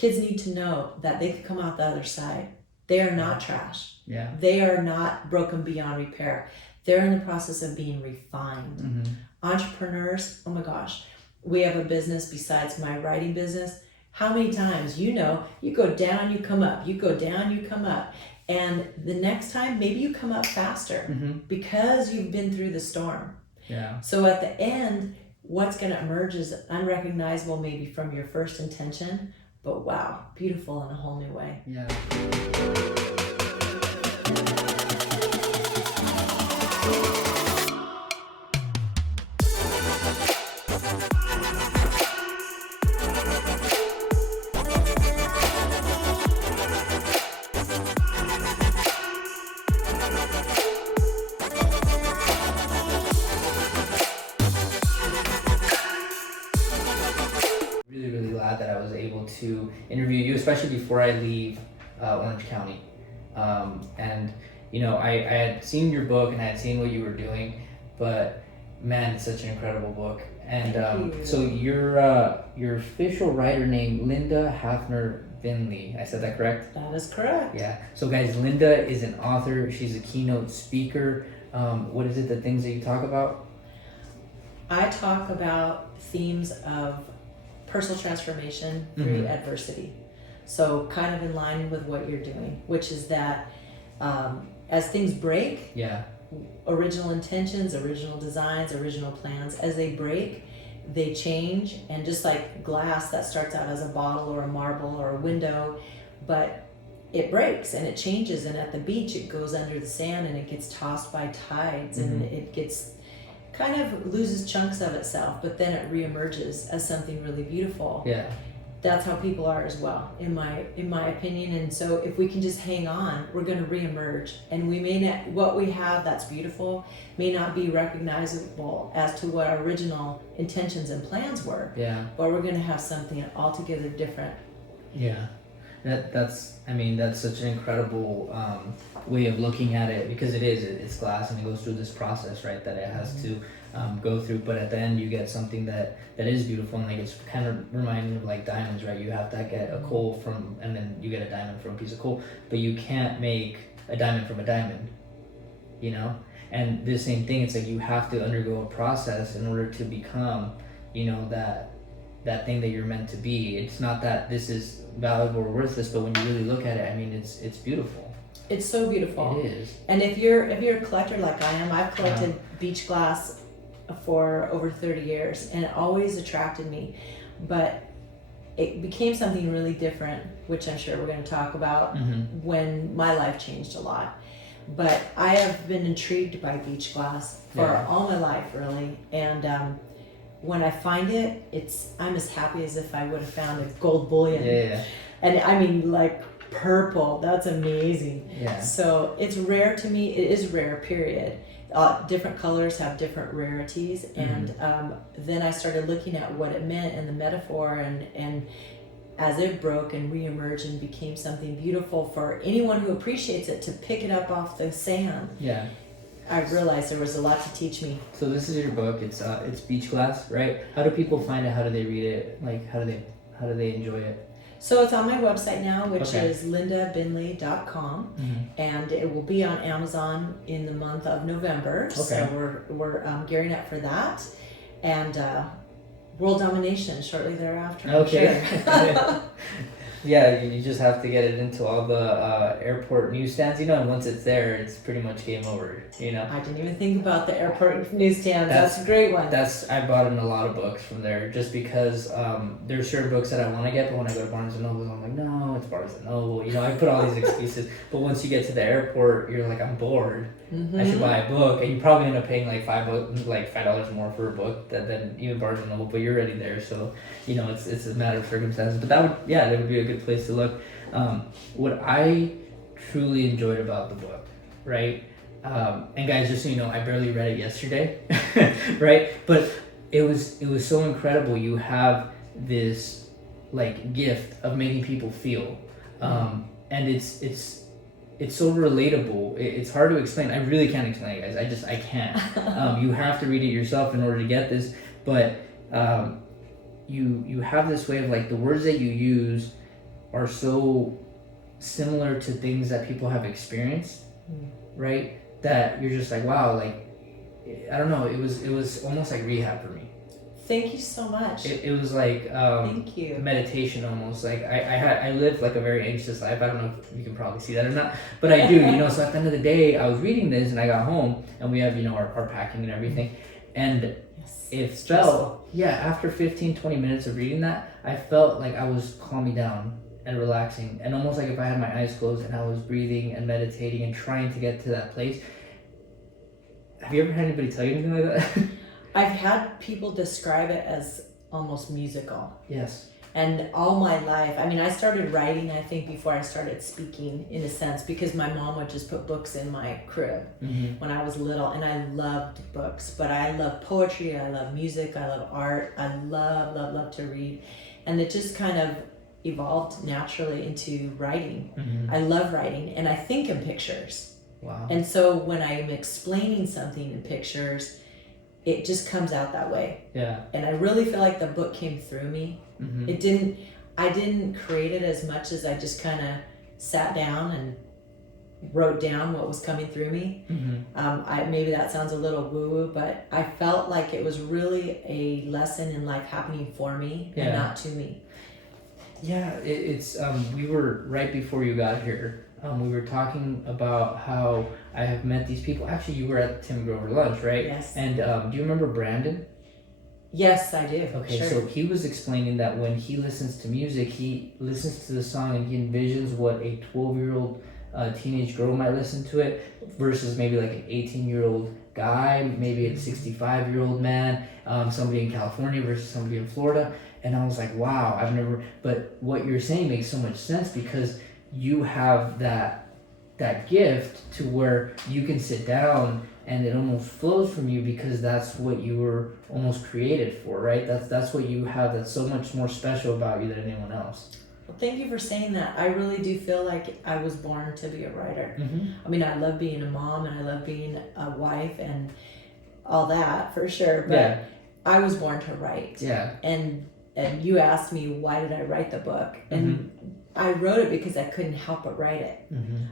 kids need to know that they could come out the other side. They are not trash. Yeah. They are not broken beyond repair. They're in the process of being refined. Entrepreneurs, oh my gosh, we have a business besides my writing business. How many times, you go down, you come up, you go down, you come up. And the next time, maybe you come up faster because you've been through the storm. Yeah. So at the end, what's going to emerge is unrecognizable maybe from your first intention, but wow, beautiful in a whole new way. Yeah. Really glad that I was able to interview you, especially before I leave Orange County. And I had seen your book and I had seen what you were doing, but man, it's such an incredible book. And so your official writer name, Linda Hafner Binley. I said that correct? That is correct. Yeah. So guys, Linda is an author. She's a keynote speaker. What is it, the things that you talk about? I talk about themes of personal transformation through adversity. So kind of in line with what you're doing, which is that as things break, original intentions, original designs, original plans, as they break, they change. And just like glass that starts out as a bottle or a marble or a window, but it breaks and it changes. And at the beach, it goes under the sand and it gets tossed by tides and it gets kind of loses chunks of itself, but then it reemerges as something really beautiful. Yeah. That's how people are as well, in my opinion. And so if we can just hang on, we're going to reemerge. And we may not, what we have that's beautiful may not be recognizable as to what our original intentions and plans were. Yeah. But we're going to have something altogether different. Yeah. That's such an incredible way of looking at it, because it's glass and it goes through this process, right, that it has to go through, but at the end you get something that is beautiful. And like, it's kind of reminding of like diamonds, right? You have to get a coal from, and then you get a diamond from a piece of coal, but you can't make a diamond from a diamond, and the same thing, it's like you have to undergo a process in order to become that thing that you're meant to be. It's not that this is valuable or worthless, but when you really look at it, I mean, it's beautiful. It's so beautiful. It is. And if you're a collector like I am, I've collected beach glass for over 30 years, and it always attracted me. But it became something really different, which I'm sure we're going to talk about, when my life changed a lot. But I have been intrigued by beach glass for all my life, really. And when I find it, I'm as happy as if I would have found a gold bullion. Yeah. And I mean, like purple, that's amazing. Yeah. So it's rare to me. It is rare, period. Different colors have different rarities. And then I started looking at what it meant in the metaphor, and as it broke and reemerged and became something beautiful for anyone who appreciates it to pick it up off the sand. Yeah. I realized there was a lot to teach me. So this is your book. It's Beach Glass, right? How do people find it? How do they read it? Like, how do they enjoy it? So it's on my website now, which is lindabinley.com, and it will be on Amazon in the month of November. Okay. So we're gearing up for that, and world domination shortly thereafter. Okay. Sure. Yeah, you just have to get it into all the airport newsstands, and once it's there, it's pretty much game over, I didn't even think about the airport newsstands. That's a great one. I bought in a lot of books from there, just because there's certain books that I want to get, but when I go to Barnes & Noble, I'm like, no, it's Barnes & Noble. I put all these excuses, but once you get to the airport, you're like, I'm bored. I should buy a book, and you probably end up paying like $5 more for a book than even Barnes & Noble, but you're already there, so it's a matter of circumstances. But that would be a good place to look. What I truly enjoyed about the book, right? And guys, just so you know, I barely read it yesterday, right? But it was so incredible. You have this like gift of making people feel, and it's so relatable. It's hard to explain. I really can't explain it, guys. I can't. You have to read it yourself in order to get this. But you have this way of like the words that you use are so similar to things that people have experienced, right? That you're just like, wow, like, I don't know, it was almost like rehab for me. Thank you so much. It was like Thank you. meditation almost. Like I lived like a very anxious life. I don't know if you can probably see that or not, but I do, you know. So at the end of the day, I was reading this and I got home and we have, you know, our packing and everything. And it felt, after 15, 20 minutes of reading that, I felt like I was calming down and relaxing, and almost like if I had my eyes closed and I was breathing and meditating and trying to get to that place. Have you ever had anybody tell you anything like that? I've had people describe it as almost musical. Yes. And all my life, I mean, I started writing, I think, before I started speaking, in a sense, because my mom would just put books in my crib when I was little, and I loved books. But I love poetry, I love music, I love art, I love to read. And it just kind of evolved naturally into writing. I love writing, and I think in pictures. Wow. And so when I'm explaining something in pictures, it just comes out that way. Yeah. And I really feel like the book came through me. I didn't create it as much as I just kind of sat down and wrote down what was coming through me. Maybe that sounds a little woo-woo, but I felt like it was really a lesson in life happening for me and not to me. Yeah, it's we were right before you got here. We were talking about how I have met these people. Actually, you were at Tim Grover lunch, right? Yes. And do you remember Brandon? Yes, I do. Okay, sure. So he was explaining that when he listens to music, he listens to the song and he envisions what a 12-year-old teenage girl might listen to it versus maybe like an 18-year-old guy, maybe a 65-year-old man, somebody in California versus somebody in Florida. And I was like, wow, I've never, but what you're saying makes so much sense because you have that gift to where you can sit down and it almost flows from you because that's what you were almost created for, right? That's what you have that's so much more special about you than anyone else. Well, thank you for saying that. I really do feel like I was born to be a writer. I mean, I love being a mom and I love being a wife and all that for sure, but I was born to write. Yeah. And you asked me why did I write the book, and I wrote it because I couldn't help but write it.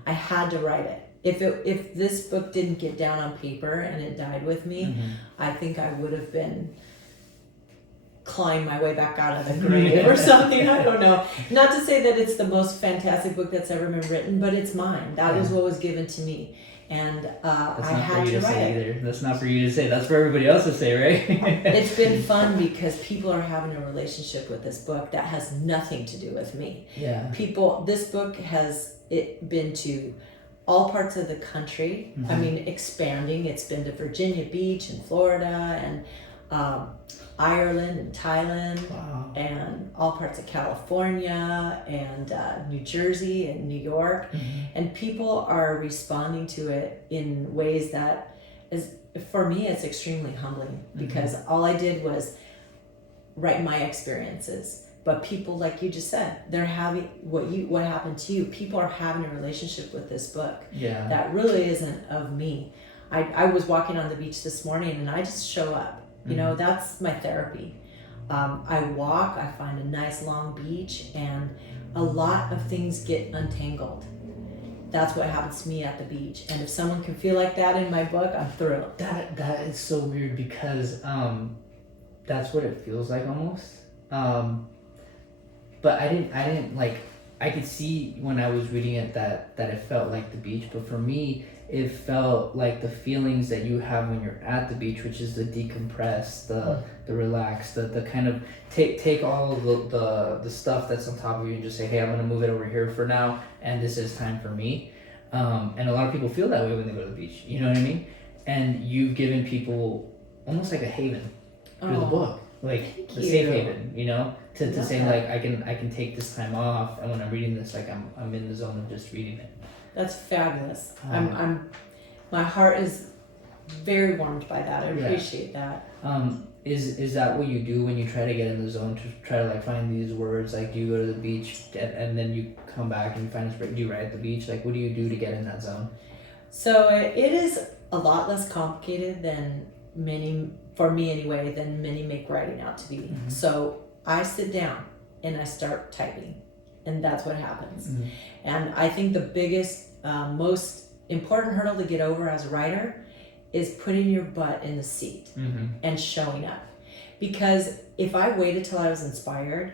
I had to write it. If this book didn't get down on paper and it died with me, I think I would have been clawing my way back out of the grave or something. I don't know. Not to say that it's the most fantastic book that's ever been written, but it's mine. That is what was given to me. And I had to write it. Either. That's not for you to say. That's for everybody else to say, right? It's been fun because people are having a relationship with this book that has nothing to do with me. Yeah. This book has been to all parts of the country. I mean, expanding. It's been to Virginia Beach and Florida and Ireland and Thailand and all parts of California and New Jersey and New York. And people are responding to it in ways that is, for me, it's extremely humbling because all I did was write my experiences. But people, like you just said, they're having what happened to you. People are having a relationship with this book that really isn't of me. I was walking on the beach this morning and I just show up. You know, that's my therapy. I walk, I find a nice long beach, and a lot of things get untangled. That's what happens to me at the beach. And if someone can feel like that in my book, I'm thrilled. That is so weird because that's what it feels like almost. But I didn't like, I could see when I was reading it that it felt like the beach, but for me, it felt like the feelings that you have when you're at the beach, which is the decompress, the relax, the kind of take all the stuff that's on top of you and just say, hey, I'm gonna move it over here for now, and this is time for me. And a lot of people feel that way when they go to the beach. You know what I mean? And you've given people almost like a haven through the book, like the safe haven. You know, to say like I can take this time off, and when I'm reading this, like I'm in the zone of just reading it. That's fabulous. My heart is very warmed by that. I appreciate that. Is that what you do when you try to get in the zone to try to like find these words? Like, do you go to the beach and then you come back and you find a do you write at the beach? Like, what do you do to get in that zone? So it is a lot less complicated than many, for me anyway, than many make writing out to be. So I sit down and I start typing. and that's what happens. Mm-hmm. And I think the biggest, most important hurdle to get over as a writer is putting your butt in the seat and showing up. Because if I waited till I was inspired,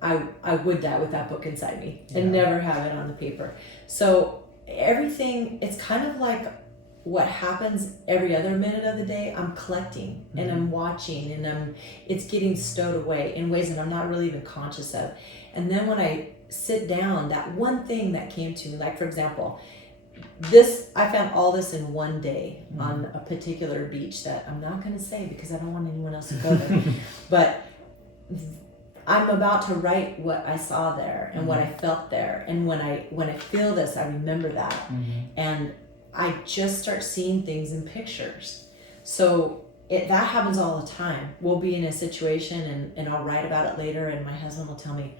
I would die with that book inside me and never have it on the paper. So everything, it's kind of like what happens every other minute of the day. I'm collecting and I'm watching and it's getting stowed away in ways that I'm not really even conscious of. And then when I sit down, that one thing that came to me, like for example, I found all this in one day on a particular beach that I'm not going to say because I don't want anyone else to go there. But I'm about to write what I saw there and what I felt there. And when I feel this, I remember that. And I just start seeing things in pictures. So that happens all the time. We'll be in a situation and I'll write about it later and my husband will tell me,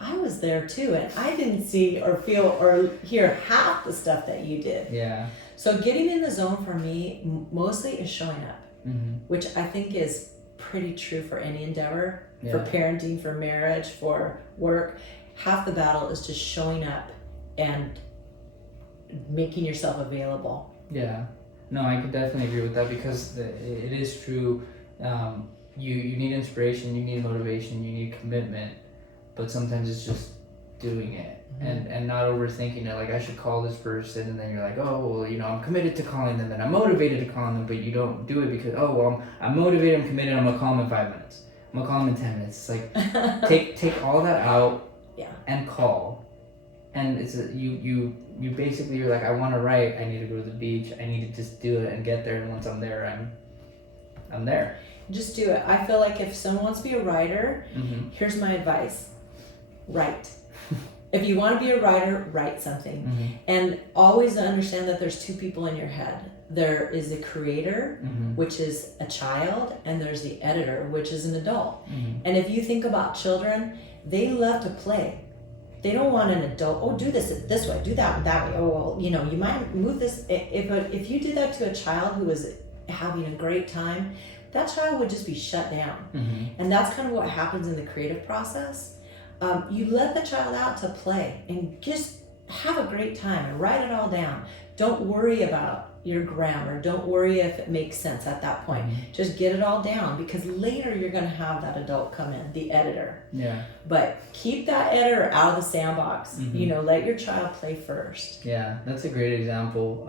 I was there too, and I didn't see or feel or hear half the stuff that you did. Yeah. So getting in the zone for me mostly is showing up, which I think is pretty true for any endeavor, for parenting, for marriage, for work. Half the battle is just showing up and making yourself available. Yeah. No, I could definitely agree with that because it is true. You need inspiration, you need motivation, you need commitment. But sometimes it's just doing it and not overthinking it. Like I should call this person, and then you're like, oh well, you know, I'm committed to calling them, and I'm motivated to call them, but you don't do it because I'm motivated, I'm committed, I'm gonna call them in 5 minutes. I'm gonna call them in 10 minutes. It's like take all that out and call, and it's you basically you're like, I want to write, I need to go to the beach, I need to just do it and get there, and once I'm there, I'm there. Just do it. I feel like if someone wants to be a writer, here's my advice. Write. If you want to be a writer, write something. And always understand that there's two people in your head. There is the creator, which is a child, and there's the editor, which is an adult. And if you think about children, they love to play. They don't want an adult, do this way, do that way. Oh, well, you know, you might move this. If you did that to a child who was having a great time, that child would just be shut down. And that's kind of what happens in the creative process. You let the child out to play and just have a great time and write it all down. Don't worry about your grammar. Don't worry if it makes sense at that point. Just get it all down because later you're going to have that adult come in, the editor. Yeah. But keep that editor out of the sandbox. You know, let your child play first. Yeah, that's a great example.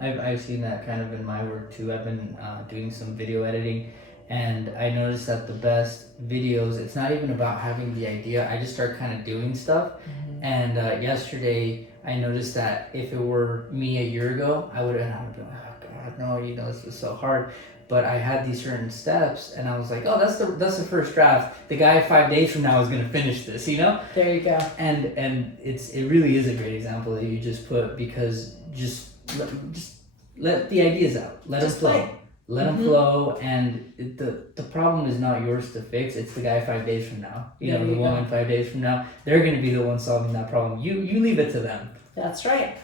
I've seen that kind of in my work too. I've been doing some video editing, and I noticed that the best videos, it's not even about having the idea. I just start kind of doing stuff. And yesterday I noticed that if it were me a year ago, I would have been like, oh God, no, you know, this is so hard. But I had these certain steps, and I was like, oh, that's the first draft. The guy 5 days from now is gonna finish this, you know? There you go. And it really is a great example that you just put, because just let the ideas out. Let them flow. Let them flow, and the problem is not yours to fix. It's the guy 5 days from now. You know, the woman 5 days from now. They're going to be the one solving that problem. You leave it to them. That's right.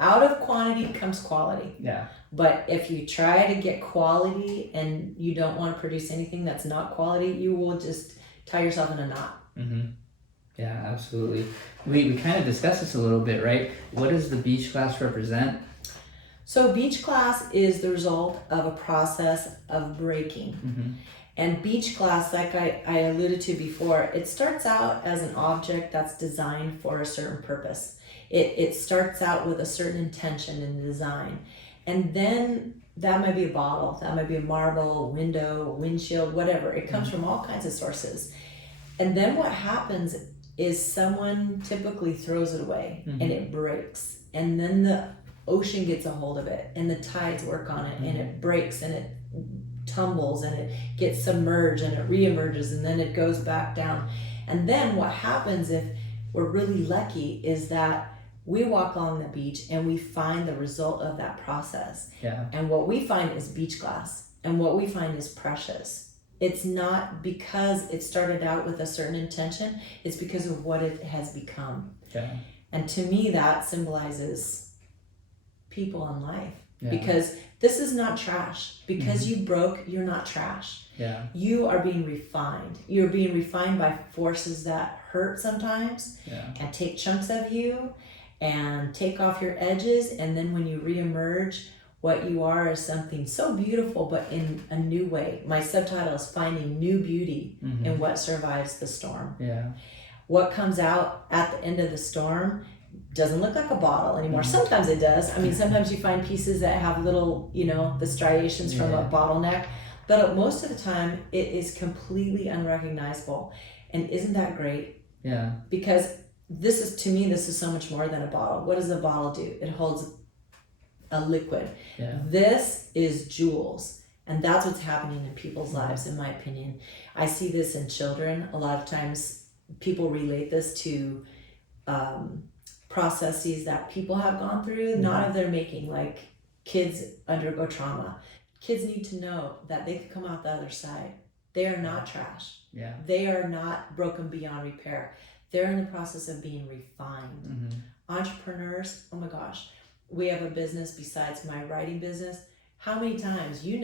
Out of quantity comes quality. Yeah. But if you try to get quality and you don't want to produce anything that's not quality, you will just tie yourself in a knot. Yeah, absolutely. We kind of discussed this a little bit, right? What does the beach class represent? So beach class is the result of a process of breaking. And beach class, like I alluded to before, it starts out as an object that's designed for a certain purpose. It starts out with a certain intention in the design. And then that might be a bottle, that might be a marble, a window, a windshield, whatever. It comes from all kinds of sources. And then what happens is someone typically throws it away and it breaks. And then the ocean gets a hold of it and the tides work on it and it breaks and it tumbles and it gets submerged and it reemerges and then it goes back down. And then what happens, if we're really lucky, is that we walk along the beach and we find the result of that process. Yeah. And what we find is beach glass, and what we find is precious. It's not because it started out with a certain intention, it's because of what it has become. Yeah. And to me, that symbolizes people in life. Yeah. Because this is not trash. Because you broke, you're not trash. Yeah. You are being refined. You're being refined by forces that hurt sometimes and take chunks of you and take off your edges. And then when you reemerge, what you are is something so beautiful, but in a new way. My subtitle is Finding New Beauty in What Survives the Storm. Yeah. What comes out at the end of the storm doesn't look like a bottle anymore. Sometimes it does. I mean, sometimes you find pieces that have little, the striations from a bottleneck, but most of the time it is completely unrecognizable. And isn't that great? Yeah. Because to me, this is so much more than a bottle. What does a bottle do? It holds a liquid. Yeah. This is jewels. And that's what's happening in people's lives, in my opinion. I see this in children. A lot of times people relate this to processes that people have gone through, not of their making, like kids undergo trauma. Kids need to know that they could come out the other side. They are not trash. Yeah. They are not broken beyond repair. They're in the process of being refined. Entrepreneurs, oh my gosh, we have a business besides my writing business. How many times, you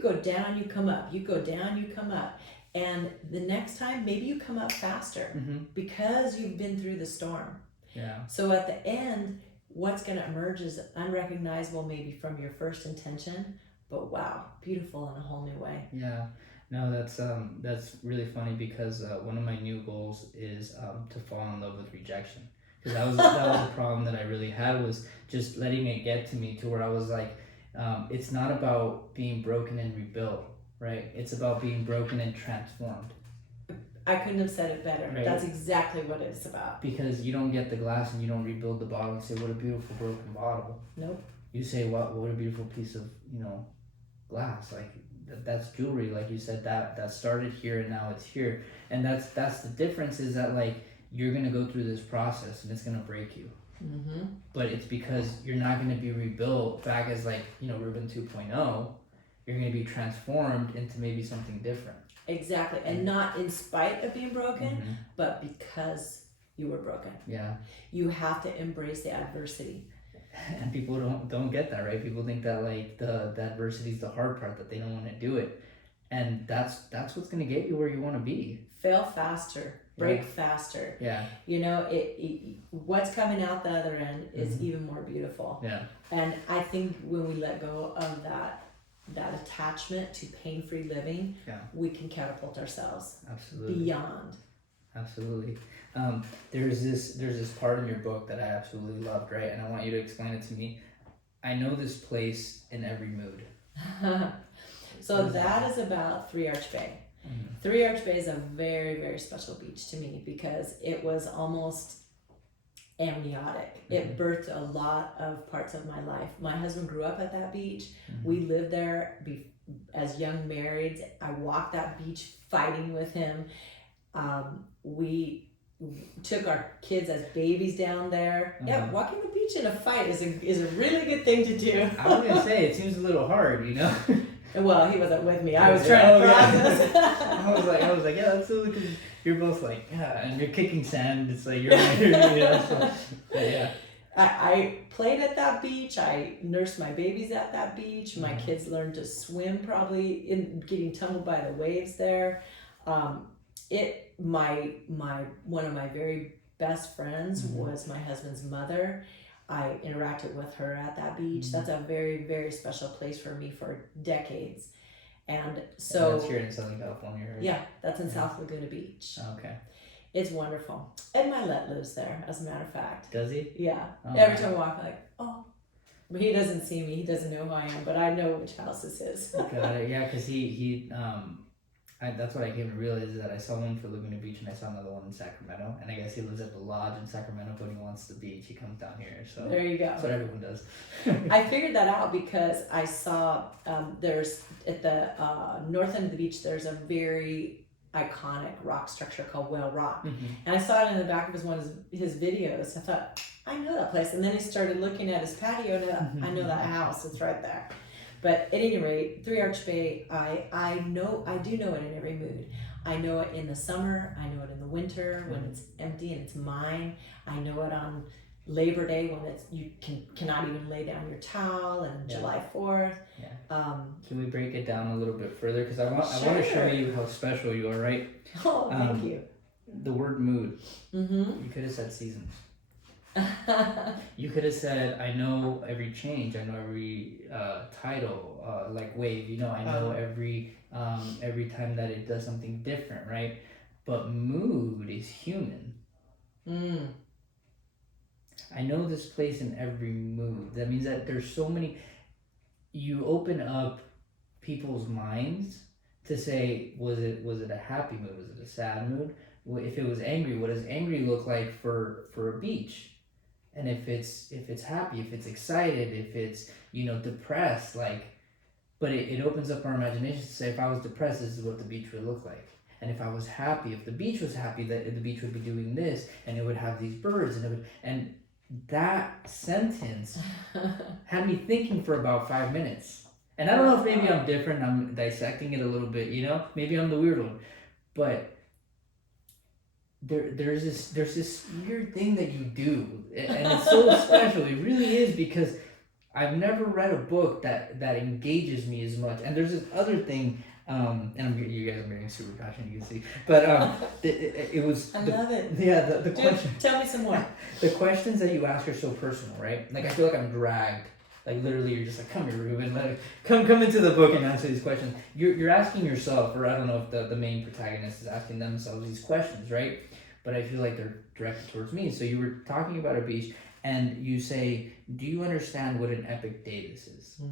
go down, you come up, you go down, you come up. And the next time, maybe you come up faster because you've been through the storm. Yeah. So at the end, what's going to emerge is unrecognizable maybe from your first intention, but wow, beautiful in a whole new way. Yeah. No, that's really funny because one of my new goals is to fall in love with rejection. Because that was a problem that I really had, was just letting it get to me to where I was like, it's not about being broken and rebuilt, right? It's about being broken and transformed. I couldn't have said it better. Right. That's exactly what it's about. Because you don't get the glass and you don't rebuild the bottle and say, what a beautiful broken bottle. Nope. You say, what a beautiful piece of, glass. Like, that's jewelry. Like you said, that started here and now it's here. And that's the difference, is that, like, you're going to go through this process and it's going to break you. But it's because you're not going to be rebuilt back as, like, Ruben 2.0. You're going to be transformed into maybe something different. Exactly. And not in spite of being broken, but because you were broken. Yeah. You have to embrace the adversity. And people don't get that, right? People think that, like, the adversity is the hard part, that they don't want to do it. And that's what's going to get you where you want to be. Fail faster. Break faster. Yeah. What's coming out the other end is even more beautiful. Yeah. And I think when we let go of that attachment to pain-free living, we can catapult ourselves beyond. Absolutely. There's this part in your book that I absolutely loved, right? And I want you to explain it to me. I know this place in every mood. So that is about Three Arch Bay. Three Arch Bay is a very, very special beach to me because it was almost amniotic. It birthed a lot of parts of my life. My husband grew up at that beach. We lived there as young marrieds. I walked that beach fighting with him. We took our kids as babies down there. Yeah, walking the beach in a fight is a really good thing to do. I was gonna say, it seems a little hard, Well, he wasn't with me. I was trying to process. I was like, yeah, absolutely, because you're both like, and you're kicking sand. It's like so, yeah. I played at that beach. I nursed my babies at that beach. My kids learned to swim probably in getting tumbled by the waves there. One of my very best friends was my husband's mother. I interacted with her at that beach. That's a very, very special place for me for decades. And so... And that's here in Southern California, right? Yeah, that's in South Laguna Beach. Okay. It's wonderful. Ed Milet lives there, as a matter of fact. Does he? Yeah. Every time I walk, I'm like, oh. But he doesn't see me. He doesn't know who I am, but I know which house this is. Got it. Yeah, because that's what I came to realize, is that I saw one for Laguna Beach and I saw another one in Sacramento. And I guess he lives at the lodge in Sacramento, but when he wants the beach, he comes down here. So there you go. That's what everyone does. I figured that out because I saw there's at the north end of the beach, there's a very iconic rock structure called Whale Rock. And I saw it in the back of one of his videos. I thought, I know that place. And then I started looking at his patio and I know that house. It's right there. But at any rate, Three Arch Bay, I do know it in every mood. I know it in the summer. I know it in the winter when it's empty and it's mine. I know it on Labor Day when you cannot even lay down your towel, and July 4th. Yeah. Can we break it down a little bit further? Because I want to show you how special you are, right? Oh, thank you. The word mood. Mm-hmm. You could have said seasons. You could have said, I know every change. I know every title, like wave. You know, I know every time that it does something different, right? But mood is human. Mm. I know this place in every mood. That means that there's so many. You open up people's minds to say, was it a happy mood? Was it a sad mood? If it was angry, what does angry look like for a beach? And if it's happy, if it's excited, if it's depressed, but it opens up our imagination to say, if I was depressed, this is what the beach would look like. And if I was happy, if the beach was happy, that the beach would be doing this, and it would have these birds, and that sentence had me thinking for about 5 minutes. And I don't know if maybe I'm different, I'm dissecting it a little bit, maybe I'm the weird one, but there's this weird thing that you do, and it's so special. It really is, because I've never read a book that engages me as much. And there's this other thing, and you guys are getting super passionate, you can see, but it was. I love it. Yeah, the question. Tell me some more. The questions that you ask are so personal, right? Like I feel like I'm dragged. Like literally, you're just like, come here, Ruben. Like, come into the book and answer these questions. You're asking yourself, or I don't know if the main protagonist is asking themselves these questions, right? But I feel like they're directed towards me. So you were talking about a beach, and you say, do you understand what an epic day this is? Mm.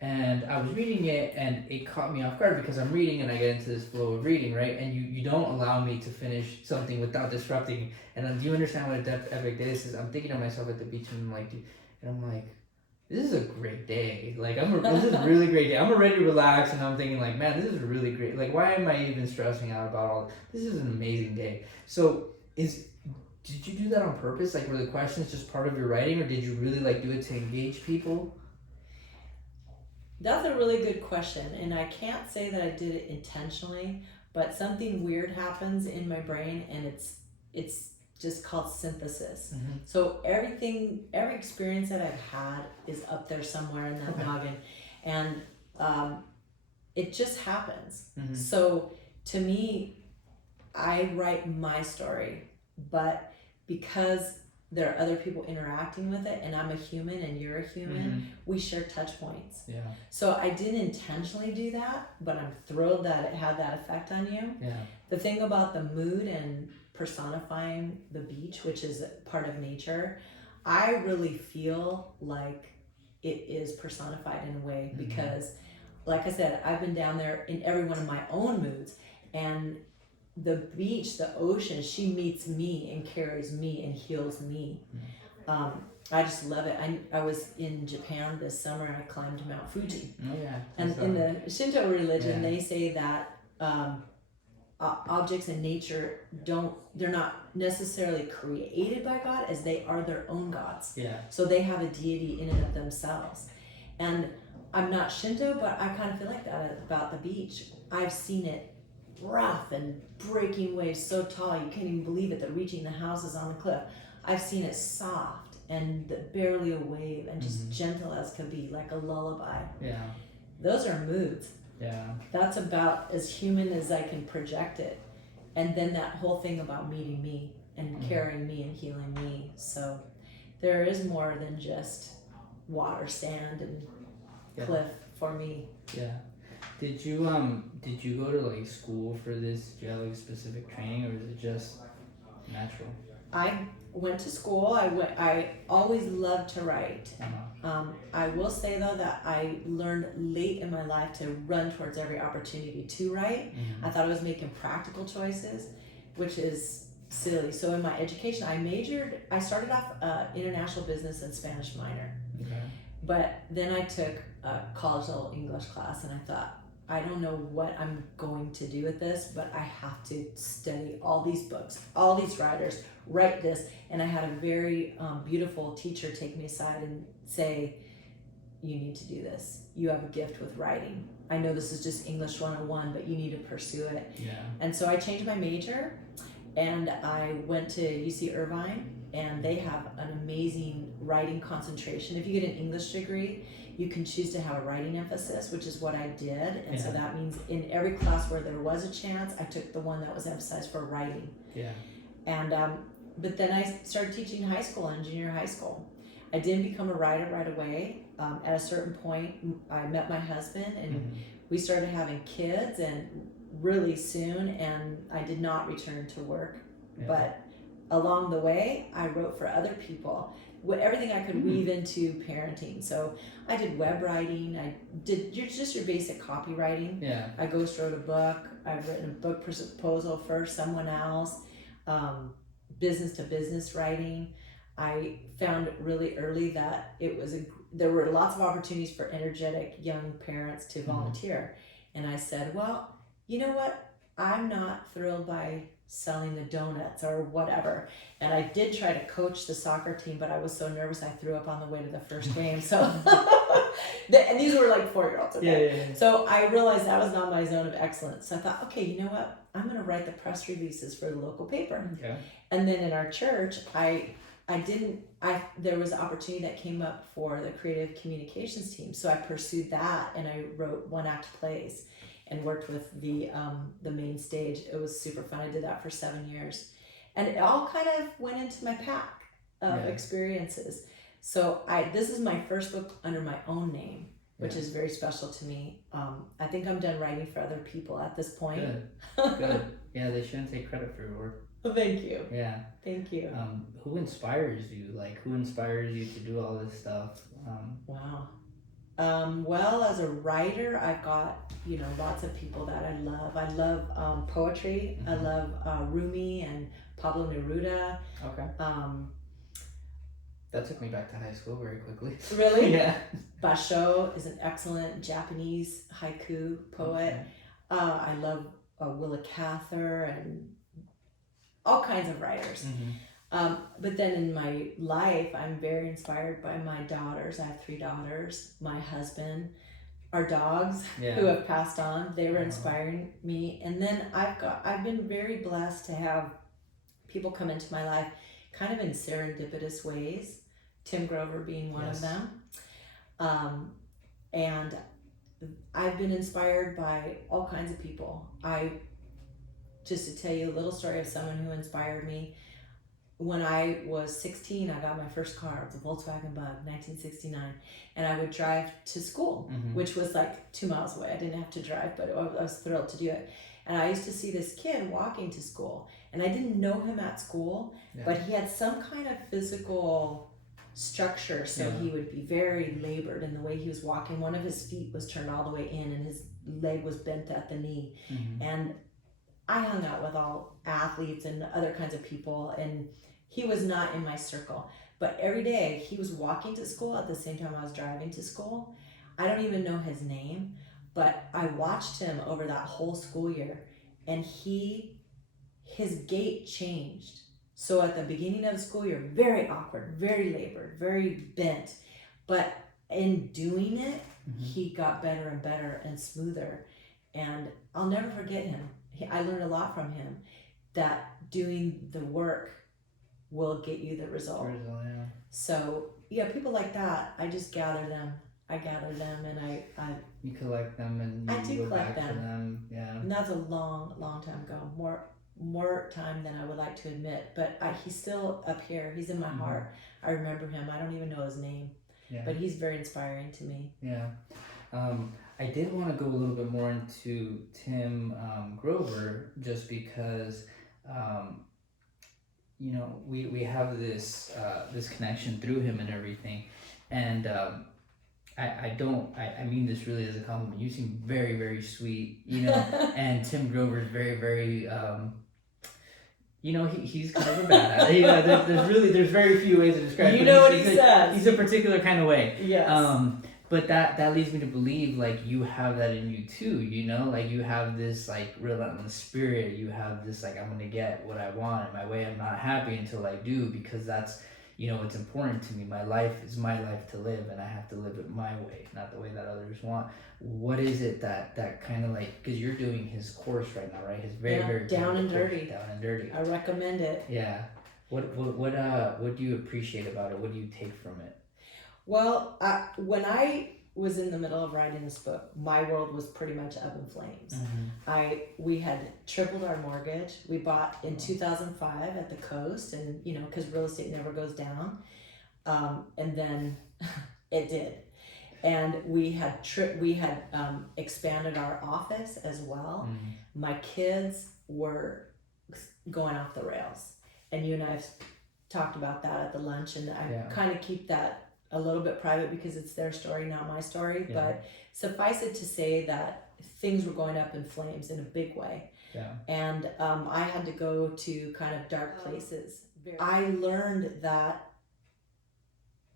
And I was reading it, and it caught me off guard, because I'm reading and I get into this flow of reading, right? And you don't allow me to finish something without disrupting. And then, do you understand what an epic day this is? I'm thinking of myself at the beach, and I'm like, this is a great day. Like, this is a really great day. I'm ready to relax, and I'm thinking like, man, this is really great. Like, why am I even stressing out about all this? This is an amazing day. So did you do that on purpose? Like, were the questions just part of your writing, or did you really do it to engage people? That's a really good question, and I can't say that I did it intentionally, but something weird happens in my brain, and it's just called synthesis. Mm-hmm. So every experience that I've had is up there somewhere in that noggin, and it just happens. Mm-hmm. So to me, I write my story, but because there are other people interacting with it, and I'm a human and you're a human, mm-hmm. we share touch points. Yeah. So I didn't intentionally do that, but I'm thrilled that it had that effect on you. Yeah. The thing about the mood and personifying the beach, which is part of nature, I really feel like it is personified in a way, mm-hmm. because, like I said, I've been down there in every one of my own moods, and the beach, the ocean, she meets me and carries me and heals me. Mm-hmm. I just love it. I was in Japan this summer, and I climbed Mount Fuji. Oh yeah. And in the Shinto religion, they say that objects in nature they're not necessarily created by God, as they are their own gods. Yeah. So they have a deity in and of themselves. And I'm not Shinto, but I kind of feel like that about the beach. I've seen it rough and breaking waves so tall you can't even believe it. They're reaching the houses on the cliff. I've seen it soft and barely a wave and just mm-hmm. gentle as could be, like a lullaby. Yeah. Those are moods. Yeah. That's about as human as I can project it. And then that whole thing about meeting me and mm-hmm. carrying me and healing me. So there is more than just water, sand, and cliff for me. Yeah. Did you go to school for this? Did you have a specific training, or is it just natural? I went to school. I always loved to write. Uh-huh. I will say though that I learned late in my life to run towards every opportunity to write. Mm-hmm. I thought I was making practical choices, which is silly. So in my education, I started off international business and Spanish minor. Okay. But then I took a college level English class, and I thought, I don't know what I'm going to do with this, but I have to study all these books, all these writers, write this. And I had a very beautiful teacher take me aside and say, you need to do this. You have a gift with writing. I know this is just English 101, but you need to pursue it. Yeah. And so I changed my major, and I went to UC Irvine, and they have an amazing writing concentration. If you get an English degree, you can choose to have a writing emphasis, which is what I did. And so that means in every class where there was a chance, I took the one that was emphasized for writing. Yeah. And but then I started teaching high school and junior high school. I didn't become a writer right away. At a certain point, I met my husband, and we started having kids, and really soon, and I did not return to work. But along the way, I wrote for other people, everything I could weave into parenting. So I did web writing, I did just your basic copywriting. Yeah. I ghost wrote a book, I've written a book proposal for someone else, business to business writing. I found really early that there were lots of opportunities for energetic young parents to volunteer. And I said, well, you know what? I'm not thrilled by selling the donuts or whatever. And I did try to coach the soccer team, but I was so nervous I threw up on the way to the first game. So, and these were like 4-year-olds. Okay? Yeah. So I realized that was not my zone of excellence. So I thought, okay, you know what? I'm going to write the press releases for the local paper. Okay. And then in our church, there was an opportunity that came up for the creative communications team. So I pursued that, and I wrote one-act plays and worked with the main stage. It was super fun. I did that for 7 years. And it all kind of went into my pack of experiences. So this is my first book under my own name, which is very special to me. I think I'm done writing for other people at this point. Good. Yeah, they shouldn't take credit for your work. Well, thank you. Yeah. Thank you. Who inspires you? Like, who inspires you to do all this stuff? Wow. Well, as a writer, I've got, lots of people that I love. I love poetry. I love Rumi and Pablo Neruda. Okay. That took me back to high school very quickly. Really? Yeah. Basho is an excellent Japanese haiku poet. Okay. I love Willa Cather and all kinds of writers. But then in my life, I'm very inspired by my daughters. I have 3 daughters, my husband, our dogs who have passed on. They were inspiring me. And then I've been very blessed to have people come into my life kind of in serendipitous ways, Tim Grover being one of them. And I've been inspired by all kinds of people. Just to tell you a little story of someone who inspired me. When I was 16, I got my first car. It was a Volkswagen Bug, 1969. And I would drive to school, which was like 2 miles away. I didn't have to drive, but I was thrilled to do it. And I used to see this kid walking to school. And I didn't know him at school, but he had some kind of physical structure. So he would be very labored in the way he was walking. One of his feet was turned all the way in, and his leg was bent at the knee. And I hung out with all athletes and other kinds of people, and he was not in my circle. But every day he was walking to school at the same time I was driving to school. I don't even know his name, but I watched him over that whole school year, and his gait changed. So at the beginning of the school year, very awkward, very labored, very bent. But in doing it, he got better and better and smoother. And I'll never forget him. I learned a lot from him, that doing the work will get you the result. So people like that, I just gather them. I gather them, and I you collect them, and I do go collect back them. To them. Yeah. And that's a long time ago. More time than I would like to admit. But he's still up here. He's in my heart. I remember him. I don't even know his name. Yeah. But he's very inspiring to me. Yeah. I did want to go a little bit more into Tim Grover, just because, we have this connection through him and everything, and I mean this really as a compliment. You seem very, very sweet, and Tim Grover is very, very, he's kind of a badass. There's very few ways to describe him. What he says. He's a particular kind of way. Yes. But that leads me to believe, like, you have that in you too, like you have this like relentless spirit. You have this like, I'm gonna get what I want, and my way I'm not happy until I do, because that's you know, it's important to me. My life is my life to live, and I have to live it my way, not the way that others want. What is it that kind of like, because you're doing his course right now, right? His very down and course, dirty. Down and Dirty. I recommend it. Yeah. What do you appreciate about it? What do you take from it? Well, when I was in the middle of writing this book, my world was pretty much up in flames. We had tripled our mortgage. We bought in 2005 at the coast, and you know, because real estate never goes down, and then it did. And we had expanded our office as well. My kids were going off the rails, and you and I have talked about that at the lunch, and I kind of keep that a little bit private because it's their story, not my story. But suffice it to say that things were going up in flames in a big way. And I had to go to kind of dark places. I learned that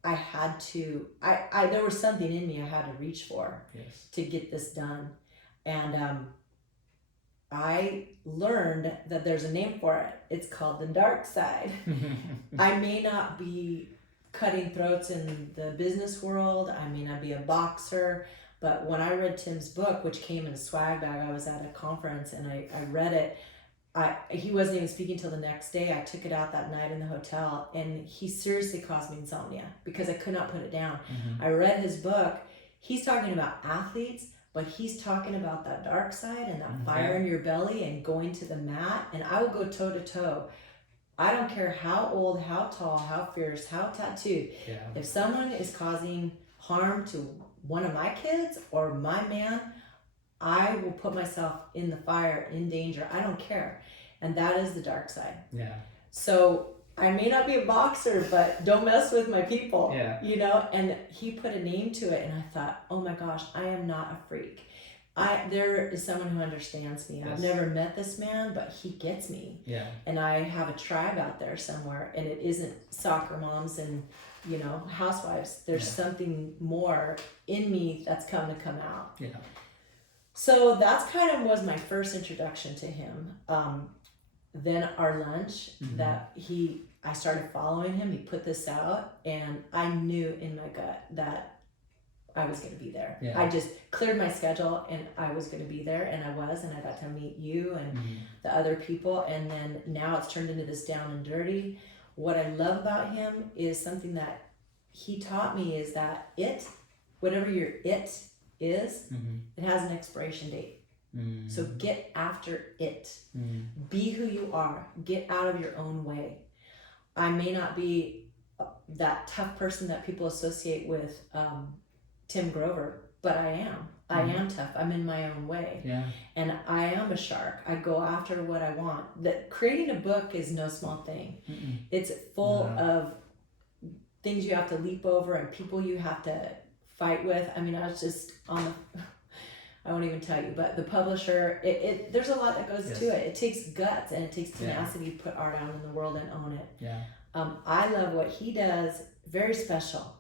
I had to, there was something in me I had to reach for to get this done. And I learned that there's a name for it. It's called the dark side. I may not be cutting throats in the business world. I may not be a boxer. But when I read Tim's book, which came in a swag bag, I was at a conference and I read it. He wasn't even speaking till the next day. I took it out that night in the hotel, and he seriously caused me insomnia because I could not put it down. I read his book. He's talking about athletes, but he's talking about that dark side and that fire in your belly and going to the mat. And I will go toe to toe. I don't care how old, how tall, how fierce, how tattooed. If someone is causing harm to one of my kids or my man, I will put myself in the fire, in danger. I don't care. And that is the dark side. So I may not be a boxer, but don't mess with my people. You know, and he put a name to it, and I thought, oh my gosh, I am not a freak. There is someone who understands me. I've never met this man, but he gets me. And I have a tribe out there somewhere, and it isn't soccer moms and, you know, housewives. There's something more in me that's come out. So that's kind of was my first introduction to him. Then our lunch I started following him. He put this out, and I knew in my gut that I was going to be there. I just cleared my schedule, and I was going to be there, and I was, and I got to meet you and the other people, and then now it's turned into this Down and Dirty. What I love about him is something that he taught me is that whatever your it is, it has an expiration date. So get after it. Be who you are. Get out of your own way. I may not be that tough person that people associate with Tim Grover, but I am. I am tough. I'm in my own way. And I am a shark. I go after what I want. That creating a book is no small thing. It's full of things you have to leap over and people you have to fight with. I mean, I was just on the I won't even tell you, but the publisher, there's a lot that goes to it. It takes guts and it takes tenacity to put art out in the world and own it. I love what he does. Very special.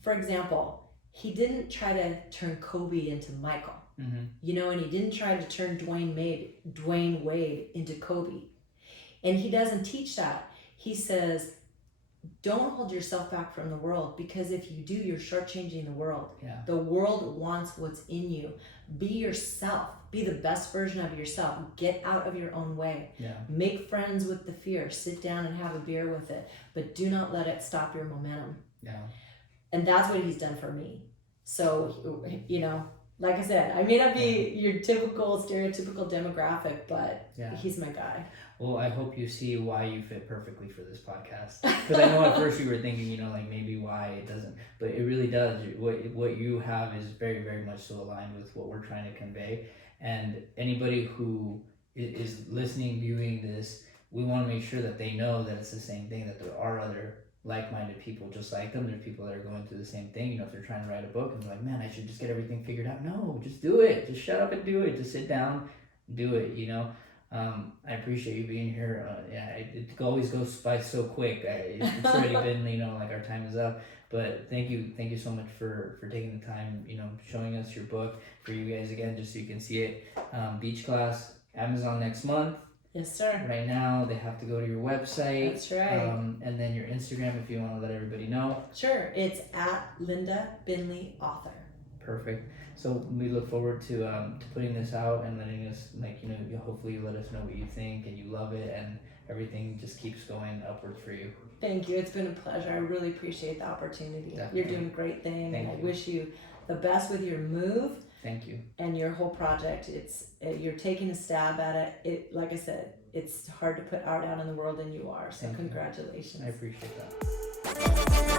For example, he didn't try to turn Kobe into Michael, you know, and he didn't try to turn Dwayne Wade into Kobe. And he doesn't teach that. He says, don't hold yourself back from the world, because if you do, you're shortchanging the world. The world wants what's in you. Be yourself. Be the best version of yourself. Get out of your own way. Make friends with the fear. Sit down and have a beer with it, but do not let it stop your momentum. And that's what he's done for me. So, you know, like I said, I may not be your typical, stereotypical demographic, but he's my guy. Well, I hope you see why you fit perfectly for this podcast. Because I know at first you were thinking, you know, like maybe why it doesn't, but it really does. What you have is very, very much so aligned with what we're trying to convey. And anybody who is listening, viewing this, we want to make sure that they know that it's the same thing, that there are other like-minded people just like them. There's people that are going through the same thing. You know, if they're trying to write a book and they're like, man, I should just get everything figured out. No, just do it. Just shut up and do it. Just sit down, do it, you know. I appreciate you being here. It always goes by so quick. It's already been, you know, like our time is up. But thank you so much for taking the time, you know, showing us your book. For you guys again, just so you can see it. Beach Class, Amazon next month. Yes, sir. Right now, they have to go to your website. That's right. And then your Instagram if you want to let everybody know. Sure. It's at Linda Binley Author. Perfect. So we look forward to putting this out and letting us, like, you know, hopefully you let us know what you think and you love it and everything just keeps going upwards for you. Thank you. It's been a pleasure. I really appreciate the opportunity. Definitely. You're doing a great thing. Thank and I you. wish you the best with your move Thank you. and your whole project. You're taking a stab at it. It, like I said, it's hard to put art out in the world, and you are. So Thank you. congratulations. I appreciate that.